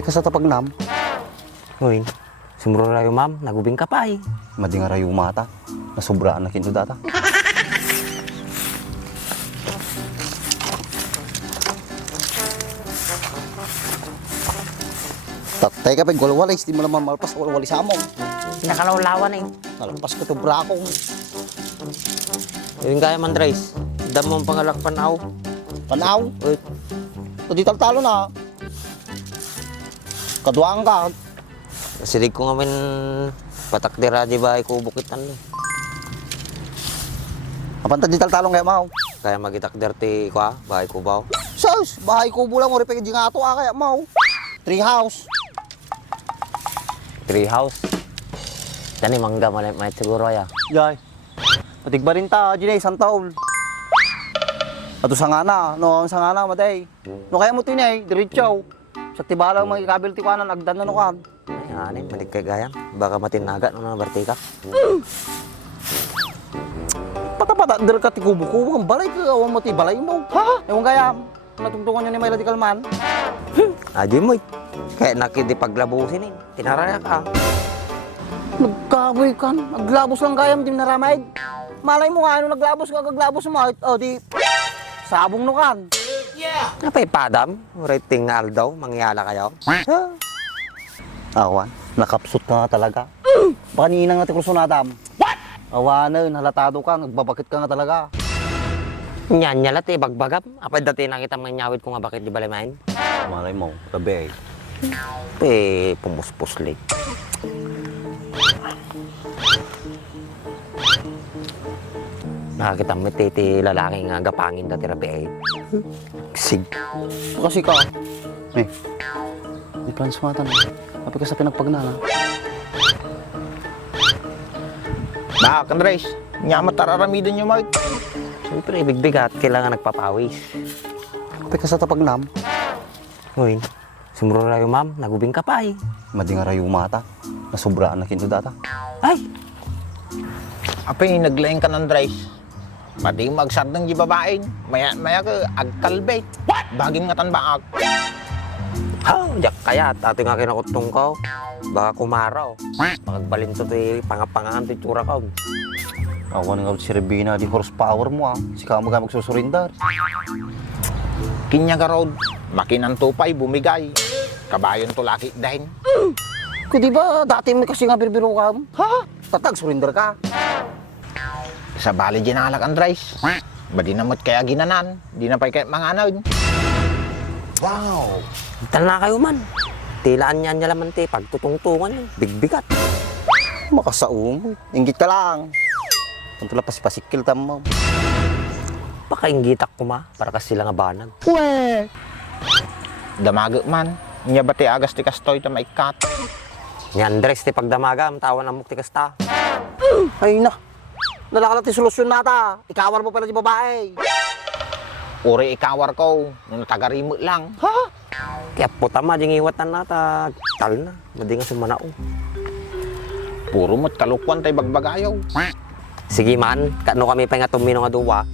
Kape ka sa tapagnam. Uy, sumuro rayo ma'am, nagubing ka pa eh. Madi nga rayo mata. Nasubraan na kinto data. Tatay ka pa, walwalis. Di mo naman malpas walwalis among. Nakalawlawan eh. Nalampas ko ito brakong. Yun kaya man, Trace. Dam mong pangalak panaw. Panaw. Uy, O di talo na. Kaduaan ka. sirig ko nga man patakdira di ba ko bukitan eh. Apanta di talong kaya mau. Kaya magitakder ti ko bahay ko ba? Sus, bahay ko bulang mo ripig di nga ato kaya mau. Tree house. Tree house. Tani mangga malay may siguro ya. Yay. Patigba rin ta, Ginay, isang taon. Ato sangana, no, ang sangana, maday. No, kaya mo tinay, diretsaw. Sa tibalang mga ikabil ti kanan, agdan na no kan. Ay, manig kay gayam. Baka matinaga no na bartika. Pata-pata, dir ka ti kubo-kubo, ang balay ka, awan mo ti balay mo. Ha? Ewan kaya, natungtungan nyo ni May Radical Man. Aji mo. Kaya nakiti paglabusin eh. Tinaraya ka. Nagkaboy kan, naglabos lang kaya, di naramay. Malay mo nga, ano naglabos ka, kaglabos mo, o di, sabong no kan. Napay padam, rating aldaw, mangyala kayo. Awan, nakapsut ka nga talaga. Baka ninang natin kurso na Adam. What? Awanan, halatado ka, nagbabakit ka nga talaga. Nyanyalat eh, bagbagap. Apay dati nakita manyawid ko nga bakit di balimain. Malay mo, tabi. Pumuspusli. Nakakita mo titi lalaki nga gapangin dati rabi eh. Sig. Kasi ka. Di plans mata na. Kapag ka sa pinagpagnala. Bakit, Andres? Nyamat tararamidan nyo, Mike. Siyempre, bigbigat. Kailangan nagpapawis. Kapag ka sa tapagnam. Uy, sumuro rayo ma'am. Nagubing ka pa eh. Madi nga rayo mata. Nasubraan na kinto data. Ay! Apay, naglaing ka ng Andres. Pati magsad ng babaeng. Maya ka, agkalbay. What? Bagim nga tanbaag. Jak kaya. Ato nga kinakutong ko. Baka kumaraw. Pagbalin to ti pangapangaan ti tsura ka. Awan nga si Rebina, di horsepower mo ah. Si kamo ka magsusurindar. Kinya ka road. Makinan tupay, bumigay. Kabayon to laki dahin. Kung di ba dati may kasi nga birbiro ka? Ha? Tatag, surrender ka. Sa bali ginalak, Andres. Badi namot kaya ginanan. Di na pa'y kaya mga anawin. Wow! Tala kayo man. Tilaan niya niya laman ti. Pagtutungtungan yun. Bigbigat. Makasaum. Inggit ka lang. Pantula pa si pasikil tamo. Pakainggitak ko ma. Para kasi sila nga banag. Uwe! Damaga man. Nya bati agas ti kastoy ta maikat. Ni Andres ti pagdamaga. Ang tawan ng mukti kasta. Ay na. Nalakala ti solusyon nata. Ikawar mo pala di babae. Uri ikawar ko. Nung tagarimot lang. Ha? Kaya puta ma. Ding iwatan nata. Tal na. Madi nga sumanao. Puro mo't kalukwan tay bagbagayaw. Sige man. Kano kami pa nga tumino nga duwa.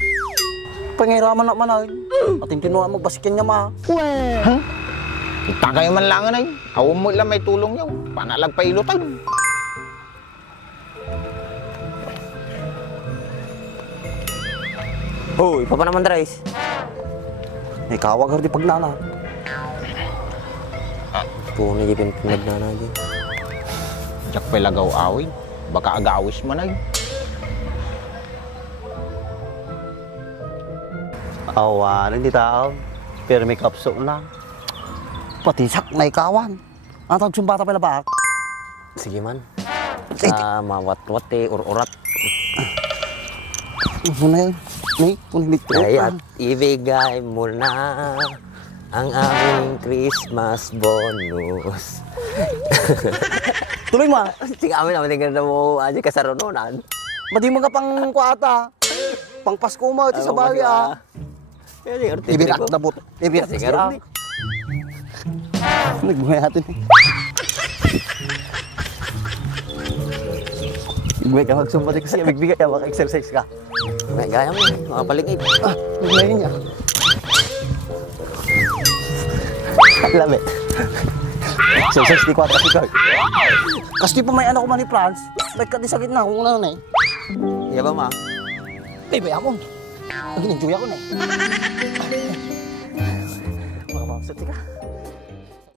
Pangiraman na man ay. Ating tinuha magbasikin niya ma. Uwe! Tagay man lang ay. Awam mo lang may tulong yaw. Panalag pa ilutan. Hoy, pa naman Dres. May kawag hardi pagnala. Puno di pinag na na di. Jak pa'y lagaw awin. Baka agawis man ay. Awan, hindi tao. Pero may kapso na. Pati sak na ikawan. Ang tawag sumbata pala ba? Sige man. Sa mawat-wat eh. Urat. Ano na yun? May punit ko. Kaya't ibigay mo na ang aming Christmas bonus. Tuloy mo. Sige amin naman tingnan na mo aja kasarununan. Madi mo ka pang kuata. Pang Pasko mo. Ito sa bali ah. Ibirak na buto. Ibirak Sige siya. rin. Nagbungay natin. Bigay ka magsumbat kasi bigbigay ka maka-exercise ka. May gaya mo, mga palingig. Bigay niya. Love it. So, 64 kasi ko. Kasi pa may anak ko man ni Franz. May sakit na kung ano na eh. Iya ba, ma? Ay, ba ako? Nag-enjoy ako na eh. Mga mamsat ka.